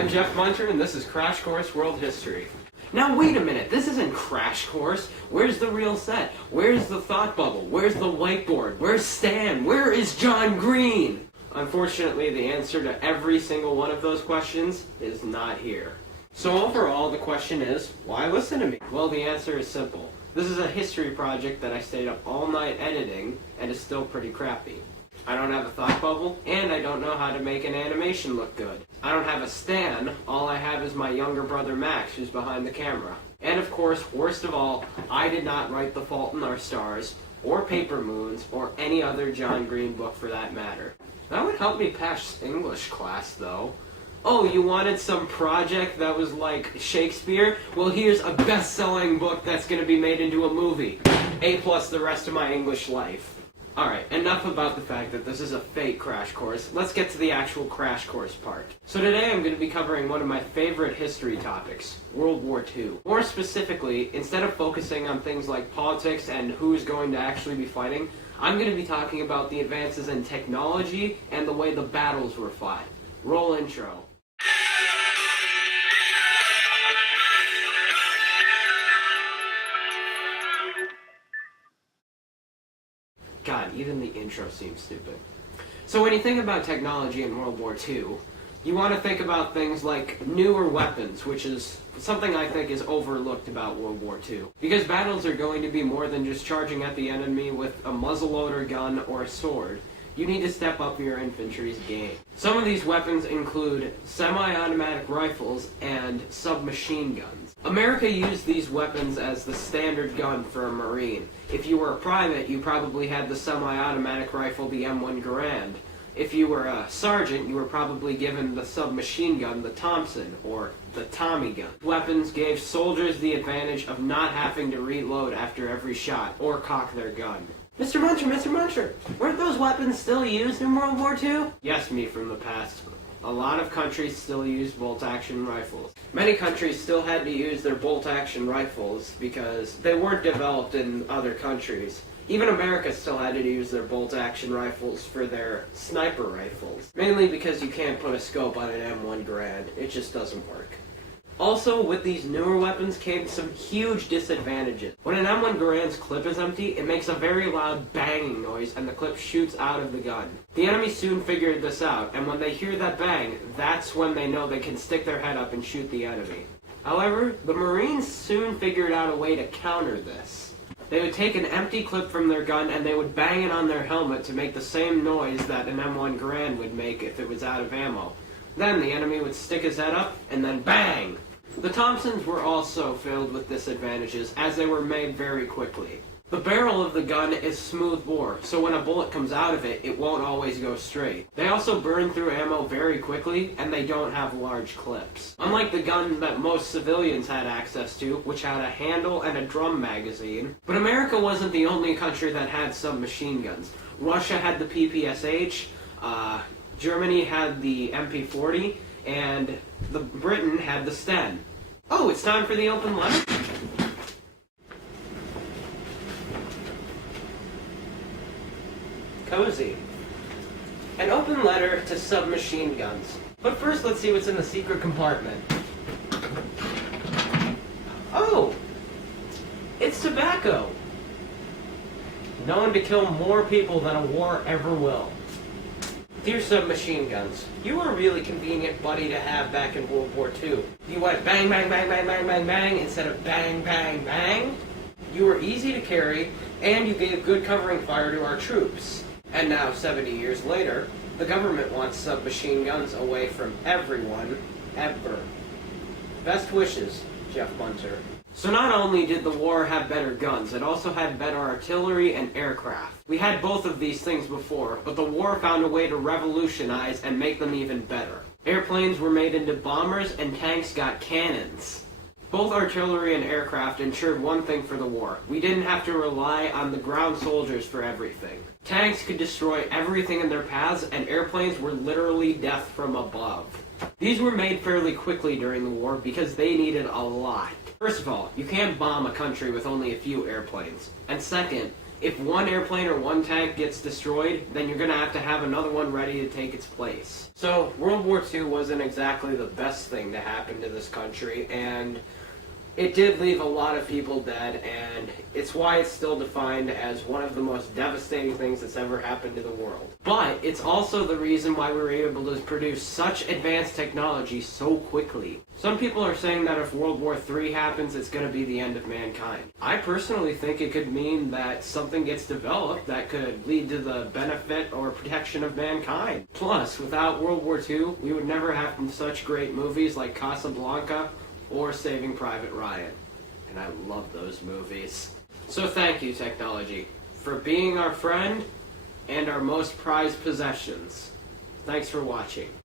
I'm Jeff Munter, and this is Crash Course World History. Now wait a minute, this isn't Crash Course. Where's the real set? Where's the thought bubble? Where's the whiteboard? Where's Stan? Where is John Green? Unfortunately, the answer to every single one of those questions is not here. So overall, the question is, why listen to me? Well, the answer is simple. This is a history project that I stayed up all night editing, and is still pretty crappy. I don't have a thought bubble, and I don't know how to make an animation look good. I don't have a Stan, all I have is my younger brother Max, who's behind the camera. And of course, worst of all, I did not write The Fault in Our Stars, or Paper Moons, or any other John Green book for that matter. That would help me pass English class, though. Oh, you wanted some project that was like Shakespeare? Well, here's a best-selling book that's going to be made into a movie. A+ the rest of my English life. Alright, enough about the fact that this is a fake crash course. Let's get to the actual crash course part. So today I'm going to be covering one of my favorite history topics, World War II. More specifically, instead of focusing on things like politics and who's going to actually be fighting, I'm going to be talking about the advances in technology and the way the battles were fought. Roll intro. God, even the intro seems stupid. So when you think about technology in World War II, you want to think about things like newer weapons, which is something I think is overlooked about World War II. Because battles are going to be more than just charging at the enemy with a muzzleloader gun or a sword. You need to step up your infantry's game. Some of these weapons include semi-automatic rifles and submachine guns. America used these weapons as the standard gun for a Marine. If you were a private, you probably had the semi-automatic rifle, the M1 Garand. If you were a sergeant, you were probably given the submachine gun, the Thompson, or the Tommy gun. Weapons gave soldiers the advantage of not having to reload after every shot, or cock their gun. Mr. Muncher, weren't those weapons still used in World War II? Yes, me from the past. A lot of countries still use bolt-action rifles. Many countries still had to use their bolt-action rifles because they weren't developed in other countries. Even America still had to use their bolt-action rifles for their sniper rifles. Mainly because you can't put a scope on an M1 Garand. It just doesn't work. Also, with these newer weapons came some huge disadvantages. When an M1 Garand's clip is empty, it makes a very loud banging noise and the clip shoots out of the gun. The enemy soon figured this out, and when they hear that bang, that's when they know they can stick their head up and shoot the enemy. However, the Marines soon figured out a way to counter this. They would take an empty clip from their gun and they would bang it on their helmet to make the same noise that an M1 Garand would make if it was out of ammo. Then the enemy would stick his head up and then bang! The Thompsons were also filled with disadvantages, as they were made very quickly. The barrel of the gun is smooth bore, so when a bullet comes out of it, it won't always go straight. They also burn through ammo very quickly, and they don't have large clips. Unlike the gun that most civilians had access to, which had a handle and a drum magazine. But America wasn't the only country that had submachine guns. Russia had the PPSH, Germany had the MP40, and Britain had the Sten. Oh, it's time for the open letter? Cozy. An open letter to submachine guns. But first, let's see what's in the secret compartment. Oh! It's tobacco! Known to kill more people than a war ever will. Dear submachine guns, you were a really convenient buddy to have back in World War II. You went bang, bang, bang, bang, bang, bang, bang, instead of bang, bang, bang. You were easy to carry, and you gave good covering fire to our troops. And now, 70 years later, the government wants submachine guns away from everyone, ever. Best wishes, Jeff Munter. So not only did the war have better guns, it also had better artillery and aircraft. We had both of these things before, but the war found a way to revolutionize and make them even better. Airplanes were made into bombers and tanks got cannons. Both artillery and aircraft ensured one thing for the war. We didn't have to rely on the ground soldiers for everything. Tanks could destroy everything in their paths, and airplanes were literally death from above. These were made fairly quickly during the war because they needed a lot. First of all, you can't bomb a country with only a few airplanes. And second, If one airplane or one tank gets destroyed, then you're going to have another one ready to take its place. So World War II wasn't exactly the best thing to happen to this country, and it did leave a lot of people dead, and it's why it's still defined as one of the most devastating things that's ever happened to the world. But it's also the reason why we were able to produce such advanced technology so quickly. Some people are saying that if World War III happens, it's going to be the end of mankind. I personally think it could mean that something gets developed that could lead to the benefit or protection of mankind. Plus, without World War II, we would never have such great movies like Casablanca or Saving Private Ryan. And I love those movies. So thank you, technology, for being our friend and our most prized possessions. Thanks for watching.